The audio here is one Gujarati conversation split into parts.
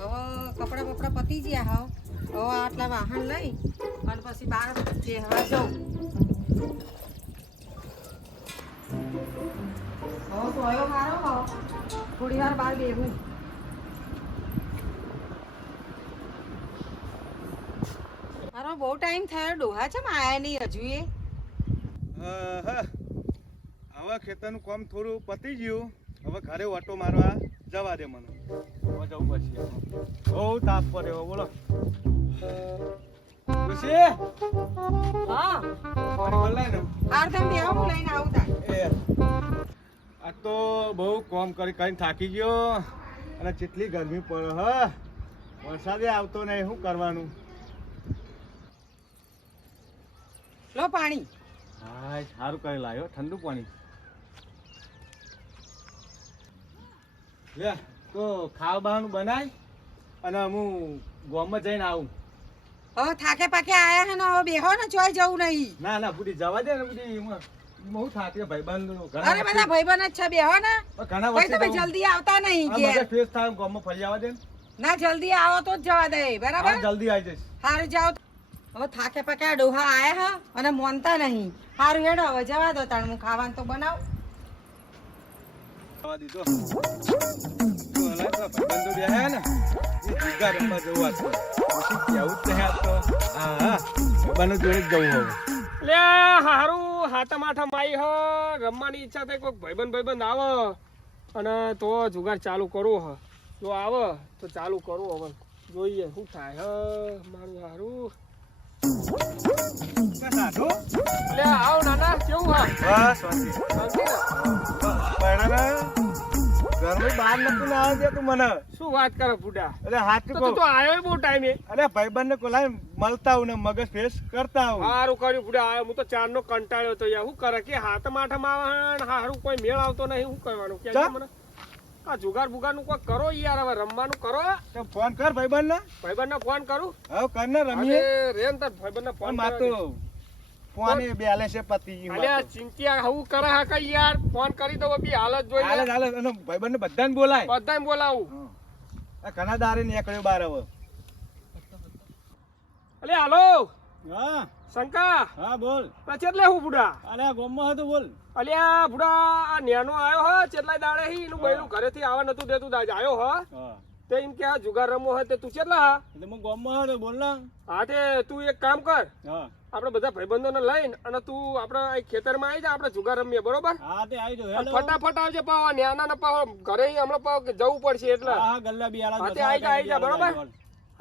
હવે કપડા બપડા પતી ગયા હાવ. હવે આટલા વાહન લઈ અને પછી બહાર બેહવા જાઉં. હવે સોયો મારો હાવ થોડી વાર બહાર બેહું. મારો બહુ ટાઈમ થયો. ડોહા છે આયા નહીં હજુ એ. હવે ખેતરનું કામ થોડું પતી ગયું. હવે ઘરે ઓટો મારવા જવા દે મને. હવે જવું પડશે. બહુ તાપ પડ્યો બોલો. ખુશી હા બોલાય ને. હાર તમે બેહો, હું લઈને આવું તાર. આ તો બહુ કામ કરીને થાકી ગયો અને કેટલી ગરમી પડે હ. વરસાદે આવતો નહીં, શું કરવાનું? લો પાણી. હા સારું કરી લાવ્યો ઠંડુ પાણી. લે તો ખાવા બહાનું બનાય અને હું ગામમાં જઈને આવું. હવે થાકે પાકે આયા હે ને હવે બેહો ને, ચોય જવું નહીં. ના ના બુડી જવા દે ને બુડી. બહુ થાકે ભાઈબંધ. અરે બધા ભાઈબંધ જ છે, બેહો ને. ઘણા ભાઈ તમે જલ્દી આવતા નહીં કે ફેસ થાય ગામમાં ફરી આવવા દે. ના જલ્દી આવો તો જ જવા દે. બરાબર જલ્દી આવી જઈશ. હારું જાઓ. હવે થાકે પાકે ડોહા આયા હા અને મોનતા નહીં. હારું હેડો હવે જવા દો તાણ. હું ખાવાનું તો બનાવું. જવા દીધો. ભાઈબંધો બેહ્યા ને એ જુગાર રમવા જવું આ તો. પછી કેવું જ નહીં આ તો. હા ભાઈબંધો જોડે જ જવું હવે. લે હારું હાથમ આઠમ આવી હ રમવાની ઈચ્છા થઈ. કોઈક ભાઈબંધ આવે અને તો જુગાર ચાલુ કરવું હ. જો આવે તો ચાલુ કરવું. હવે જોઈએ શું થાય હ મારું હારું. લે આવ નાના કેવું હા બસ શાંતિ. શાંતિ ને? ઘરમાં બહાર નતું ના આવે તું મને. શું વાત કરે બુડા? એટલે હાથ તો તું આવ્યો બહુ ટાઈમે. અરે ભાઈબંધ ને કોલાય મળતા આવું ને મગજ ફ્રેશ કરતા આવું. હારું કર્યું બુડા આવ્યો. હું તો ચારનો કંટાળ્યો તો યાર. શું કરે કે હાથમ આઠમ આવે હારું કોઈ મેળ આવતો નહીં. શું કરવાનું કે મને આ જુગાર બુગાર નું કોઈ કરો યાર. હવે રમવાનું કરો. તો ફોન કર ભાઈબંધ ને. ભાઈબંધ ને ફોન કરું. હવે કર ને રમીએ. રેન તાર ભાઈબંધ ને ફોન માતો ફોન એ બેલેન્સ છે પતી ગયું. અલ્યા ચિંત્યા હું કરે હા કઈ યાર. ફોન કરી દો બી હાલત જોઈ હાલે હાલે અને ભાઈબંધ ને બધાને બોલાય. બધાને બોલાવું. આ ઘણા દારે નીકળ્યો બાર હવે. અલે હાલો હા શંકા હા બોલ. ચેટલે હું બુડા? અરે ગોમમાં હતો બોલ. અલ્યા બુડા આ નેનો આયો હ ચેટલા દાડે હી એનું બૈરું ઘરેથી આવવા નતું દેતું દાજ આયો હ. હા તે એમ કે આ જુગાર રમવો હોય તે તું ચેટલા હા? એટલે હું ગોમમાં હતો બોલ ને. હા તે તું એક કામ કર. હા આપણે બધા ભાઈબંધોને લઈને અને તું આપણે આ ખેતરમાં આવી જા. આપણે જુગાર રમીએ બરોબર? હા તે આવી જો અને ફટાફટ આવજે પાવ નેના ના પાવ ઘરે હમણાં પાવ જવું પડશે એટલે. હા ગલ્લા બી આલા. હા તે આવી જા બરોબર?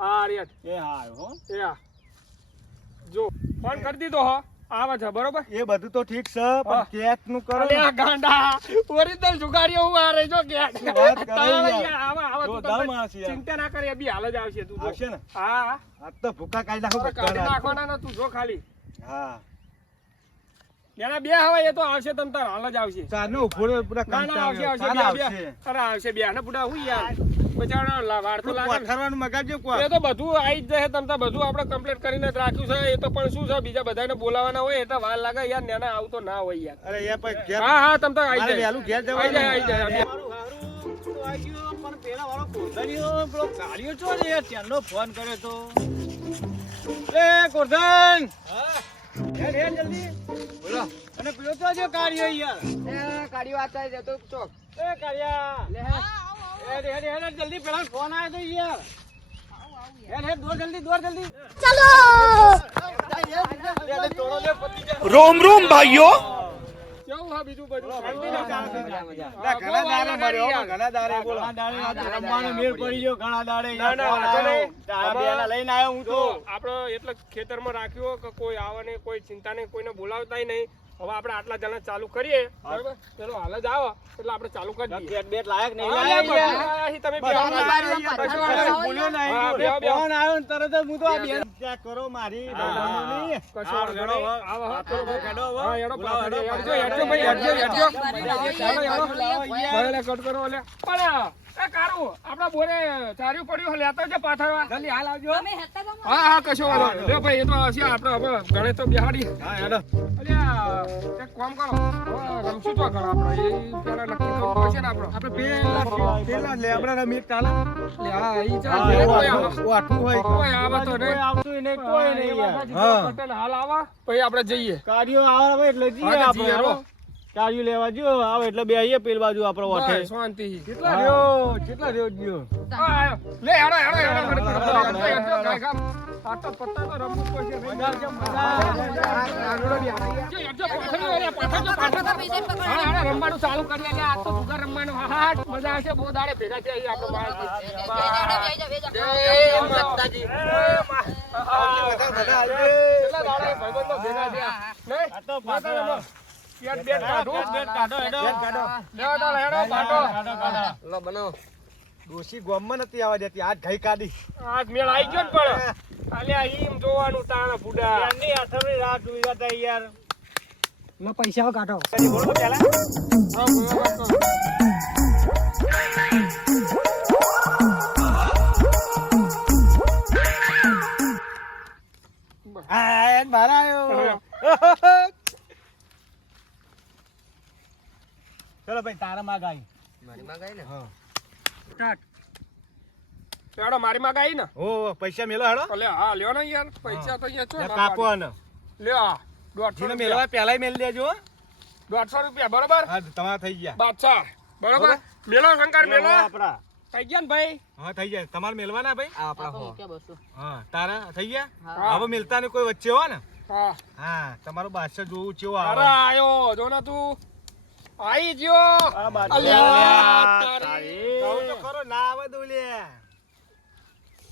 હા રેટ એ હા હો. એ હા જો ફોન કરી દીધો હો આવે છે બરોબર? એ બધું તો ઠીક છે પણ કેચ નું કરો. અલ્યા ગાંડા ઓરિજિનલ જુગારીઓ હું આ રહી જો કે વાત કરે યાર. આવા આવા જો તું દામ તમે આવશે યાર. ચિંતા ના કરે બી હાલ જ આવશે તું જો. આવશે ને. હા આ તો ભૂકા કાઢી નાખું કાઢી બધાના. નાખવાના ને તું જો ખાલી. હા એના બે હવે એ તો આવશે તમ તાર હાલ જ આવશે. ચાનો ઉભો રહે પૂરા ના ના આવશે આવશે બે અરે આવશે બે ને બુડા હું યાર બચારા વાર તો લાગે ને. પથરવાનું મગાવજો કોઈ. એ તો બધું આવી જ જશે. તમ તાર બધું આપણે કમ્પ્લીટ કરીને જ રાખ્યું છે. એ તો પણ શું છે બીજા બધાને બોલાવાના હોય એટલે વાર લાગે યાર. નેના આવતો ના હોય યાર. અરે એ પછી ઘેર હા હા તમ તાર આવી મારે જાય વહેલું ઘેર આવી જવાનું. જાય આવી જાય પણ પેલા વાળો કોરધણીઓ પેલો કાળિયો છો ને યાર ત્યાંનો ફોન કર્યો તો. એ કોરધન હા હેડ હેડ જલ્દી બોલો. અને પેલો તો જો કાળિયો યાર. એ ગાડી વાત આવી જતો ચોક એ કાળિયા લે હેડ હેડ હેડ જલ્દી પેલા ફોન આવ્યો તો યાર. હેડ હેડ દોડ જલ્દી रोम रोम भाइयों કેવું હા બીજું બધું ઘણા દાડે મળ્યો ઘણા દાડે બોલો. રમવાનો મેળ પડી ગયો ઘણા દાડે. ના ના વાંધો નહીં. બેલા લઈને આવ્યો હું તો. આપણે એટલે ખેતરમાં રાખ્યો કે કોઈ આવે નહીં કોઈ ચિંતા નહીં કોઈને બોલાવતાય નહીં. હવે આપણે આટલા જણા ચાલુ કરીએ બરાબર? પેલો હાલ જ આવો એટલે આપણે ચાલુ કરી દઈએ. બેટ બેટ લાયક નહીં હા, લાયક યાર, યાર. અહીં તમે બસ, બેહો. આ બારી યાર, કશો બધા વાંધો ભૂલ્યો નહીં. નહીં. હા, જો, બેહો, બેહો. ફોન આવ્યો ને તરત જ હું તો આ બેહો, બેન ચેક કરો મારી હા, ભાઈબંધો નહીં. કશો હા, વાંધો હેડો નહીં. હવે. આવો, હા, હા, હેડો હવે. હા, હેડો, બોલાવો, હેડો, હેડો, હેડજો, હેડજો, ભાઈ, હેડજો, હેડજો. ચાલો, હેડો. ભલે, કટ કરો, લે. પણ, એ કારું, આપણા બોરે ચાર્યું પડ્યું હોય, લેતા આવજો પાથરવા. જલ્દી હાલ આવજો. હા, હા, કશો વાંધો નહીં. લે ભાઈ, એ તો હશે, આપણે હવે ગણે તો બિહાડી. હા, હેડો. અલ્યા, એક કામ કરો રમશું તો કરો આપણે એ પેલા નક્કી કરવું પડશે ને આપણે પેલા લેબડા રમી ચાલે લે હા ઈ ચાલે કોઈ આવે વાઠું હોય કોઈ આવે તો નહીં આવતું નહીં કોઈ નહીં હા પટેલ હાલ આવા પછી આપણે જઈએ કાર્યો આવે એટલે જઈએ આપણે કાર્યો લેવા જો આવે એટલે બે આવીએ પેલ બાજુ આપણો વાઠે શાંતિ કેટલા રહ્યો જીઓ લે હેડો આ તો પત્તા તો રમવું પડશે રમવાનું ચાલુ કરીએ આ તો જુગાર રમવાનું હા મજા આવશે બહુ દાડે ભેગા છે આપણે ડોશી ગોમમાં નથી આવવા દેતી આજ ઘઈ કાઢી આજ મેળ આવી ગયો ને પણ અલ્યા ઈમ જોવાનું તાણ બુડા એની આથમણી રાત જોઈ જતા યાર લો પૈસા કાઢો બોલો પેલા આ મારા આયો ચલો ભાઈ તારા માં ગાઈ મારી માં ગઈ ને હા હેડો મારી માં ગાઈ ને ઓ પૈસા મેલો હેડો અલે હા લ્યો ને યાર પૈસા તો અહીંયા ચો કાપો ને લ્યો 150 જીને મેલવા પહેલાય મેલ દેજો 150 રૂપિયા બરોબર હા તમારા થઈ ગયા બાદશાહ બરોબર મેલો શંકર મેલો આપડા થઈ ગયા ને ભાઈ હા થઈ ગયા તમારે મેલવાના ભાઈ આપણા હા તારા થઈ ગયા હા. હવે મિલતા ને કોઈ વચ્ચે હો ને હા હા તમારો બાદશાહ જોવું ચેવો અરે આવે આયો જો ને તું આઈ ગયો આ બાદશાહ અલ્યા તારી કહું તો ખરો ના આવે તો લે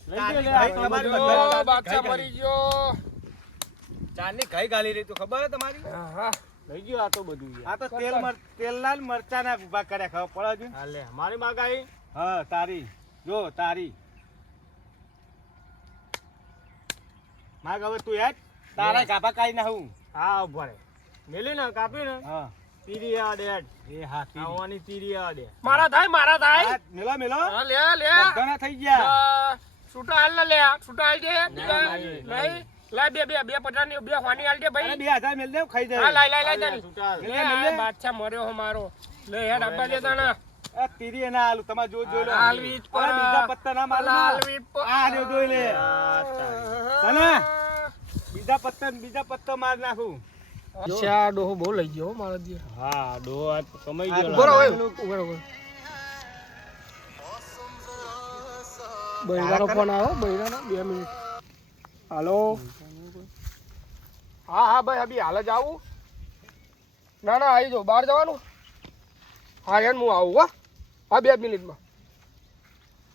તારી તમારી જો બધા બાદશાહ મરી ગયો ચાંદની કઈ ગાલી રહી તો ખબર હે તમારી હા લઈ ગયો આ તો બધું આ તો તેલના મરચાના ઉભા કર્યા ખબર પડે છે હાલે મારી માં ગાઈ હા તારી જો તારી માગ હવે તું યાદ તારા ગાભા કાઈ ના હું હા ઉભા રે મેલી ને કાપી ને હા તીરી આ ડેડ એ હા આવવાની તીરી આ દે મારા થાય મેલો મેલો હા, લે બધાના થઈ ગયા છૂટા હાલ ને લે છૂટા હાલ દે લઈ લે બે પચાસની બે ખવાની હાલ દે અરે ભાઈ 2000 મેલ દે ખાઈ જાય હા લાઈ મેલ દે, મેલ લે દે. બાદશાહ મર્યો હો મારો લે હેડ અબ્બા દે તને આ તીરી એના હાલું તમારે જોઈ લો હાલવી જ પડે. અરે બીજા પત્તા ના મારું ના. હાલવી જ પડે. આ રહ્યો જોઈ લે તને બીજા પત્તા માર નાખું શા ડોહો બહુ લઈ ગયો મારા દે હા ડો આ સમય ઉભો રહો બૈરાનો ફોન આવ્યો બૈરાનો 2 મિનિટ હાલો હા ભાઈ અભી હાલ જ આવું ના આવી જાઓ બહાર જવાનું હા યાર હું આવું હા 2 મિનિટમાં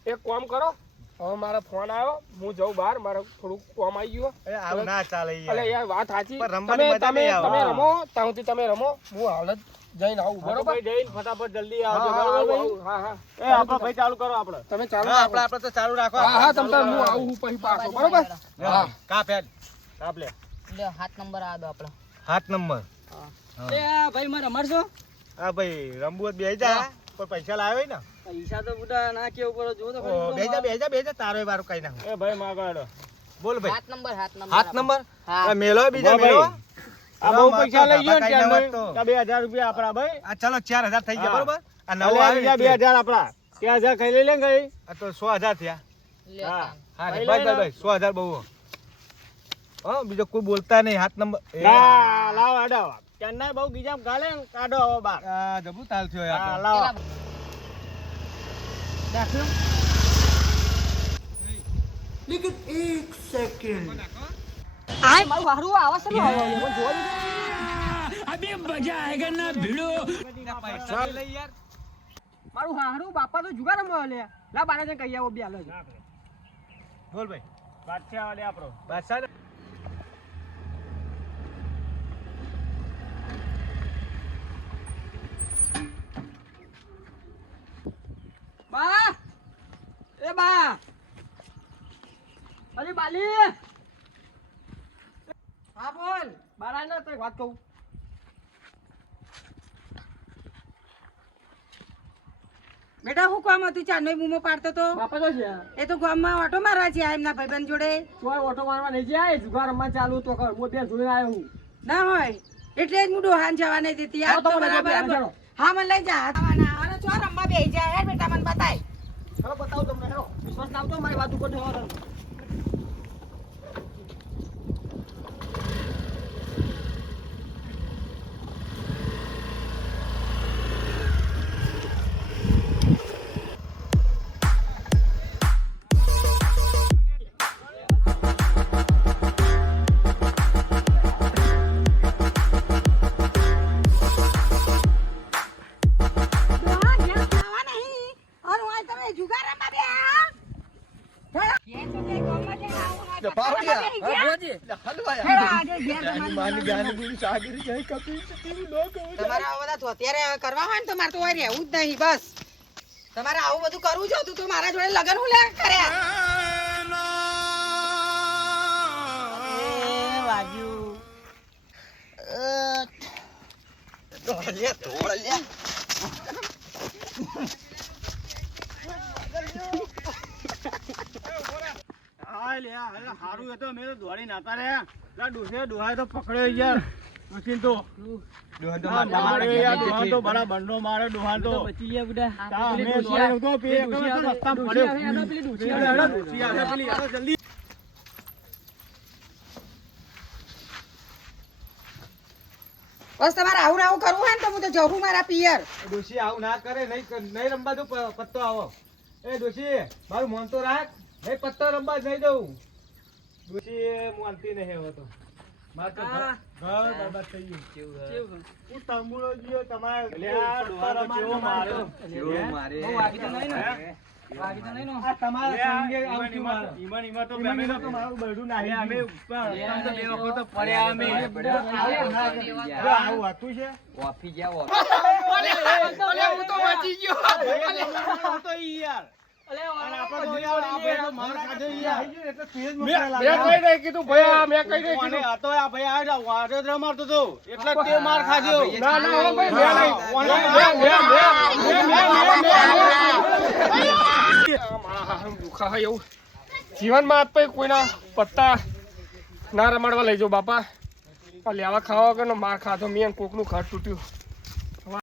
એક કામ કરો હવે મારા ફોન આવ્યો હું જાઉં બહાર મારે થોડુંક કામ આવી ગયું એ આવું ના ચાલે અલે યાર વાત સાચી પણ રમવાની મજા નહીં આવે. તમે રમો ત્યાંથી તમે રમો હું હાલ જ જઈને આવું બરોબર ભાઈ જઈને ફટાફટ જલ્દી આવજો હા, બરોબર ભાઈ આવું, હા એ આપણો ભાઈ ચાલુ કરો આપણે તમે ચાલો આપણે તો ચાલુ રાખો હા તમ તાર હું આવું હું પછી પાછો બરોબર હા કાપ હેડ કાપ લે લે 7 નંબર આ દો આપણો 7 નંબર એ ભાઈ મારે રમાડશો હા ભાઈ રમવું બેહી જા કોઈ પૈસા લાવ્યો ને પૈસા તો બુડા ના કેવું પડે જો તો બેહી જા તારો વારો કઈ નાખો એ ભાઈ માગડો બોલ ભાઈ 7 નંબર 7 નંબર હા. આ મેલો બીજા મેલો આ બહુ પૈસા લઈ ગયો ને ત્યાંનો. ત્યાં 2000 રૂપિયા આપડા ભાઈ આ ચાલો 4000 થઈ ગયા બરોબર આ નવો આવી 2000 આપડા 3000 ખાઈ લઈ લે ગઈ આ તો 6000 થયા હા હા બસ બસ 6000 બહુ હા બીજો કોઈ બોલતા નહીં 7 નંબર ના લાવ આડો ત્યાંના બહુ બીજા ગાલે કાઢો હવે બાર આ જબુ તાલ થયો યાર હા લાવ દાખલો આય મારું હારું આવે છે ને હવે હું જોવા પૈસા લઈ યાર મારું હારું બાપા તો જુગાર રમવા લે લા બારે જઈને કહી આવો બે હાલ બોલ ભાઈ બાદશાહ વાળે આપણો બાદશાહ બા એ બા અરે બાલી હા બોલ બારા ને તો એક વાત કહું બેટા હું કામ હતું ચાનો બૂમો પાડતો તો બાપા તો છે એ તો ગામમાં ઓટો મારવા છે એમના ભાઈબંધ જોડે કોઈ ઓટો મારવા નહીં જાય જુગાર રમવા ચાલુ તો કર હું બે જોઈને આવ્યો હું ના હોય એટલે જ હું ડોહાન જવા નહીં દેતી આ તો બરાબર હા મને લઈ જા અને ચો રમવા બેહી જા હેડ બેટા મને બતાય ચાલો બતાવો તમને હેરો વિશ્વાસ ના આવતો મારી વાત ઉપર હેરો તમે ડોહા ઘેર ખાવા નહીં અને હું તમે જુગાર રમવા બે હા ઘેર તો તે ગામમાં જઈને આવું ના કરતા. હેડો આજે ઘેર તમારે આવા બધા ધોતિયારે કરવા હોય ને તો મારે તો હોય રહેવું જ નહીં બસ તમારે આવું બધું કરવું જ હતું તો મારા જોડે લગન હું લે કર્યા એ વાગ્યું હારું હતો મેં તો દોડી નાતા રે ડોહાય તો પકડ્યો યાર મશીન તો ડોહાન તો બડા બંડો મારે ડોહાન તો બચી ગયા બુડા મેં દોડી તો પે રસ્તા પડ્યો જલ્દી બસ તમારે આવું ને આવું કરવું હોય ને તો હું તો જવું મારા પિયર ડોશી આવું ના કરે નહીં રમવા દઉં પત્તો આવો એ ડોશી મારું મોન તો રાખ નહીં પત્તો રમવા જ નહીં દઉં ડોશી મોનતી નહીં હવે તો મારે તો ઘર બરબાદ થઈ ગયું હું તંબુરો ગયો તમારે કેવો માર્યો બહુ વાગી તો નહીં ને વાગી તો નહીં ને આ તમારા સંગે આવતી મારો ઈમન તો મેમે તો મારું બળડું નાહી અમે ઉપર તો બે વખત તો પડ્યા અમે આવું હતું છે ઓફી ગયા હું તો બચી ગયો તો ઈ યાર અને આપણે તો યાર આપણે તો માર ખાધે યાર એટલે તેજ મેં કઈ નહીં કીધું ભયા મેં કઈ નહીં અને કીધું આ તો આ ભાઈ આ વાડોદરા મારતો તો એટલે તે માર ખાધ્યો ના ના હો ભાઈ મેં દુખા હોય એવું જીવનમાં આજ પછી કોઈના પત્તા ના રમાડવા લઈ જાઓ બાપા આ લેવા ખાવા વગરનો માર ખાધો મેં કોકનું ઘર તૂટ્યું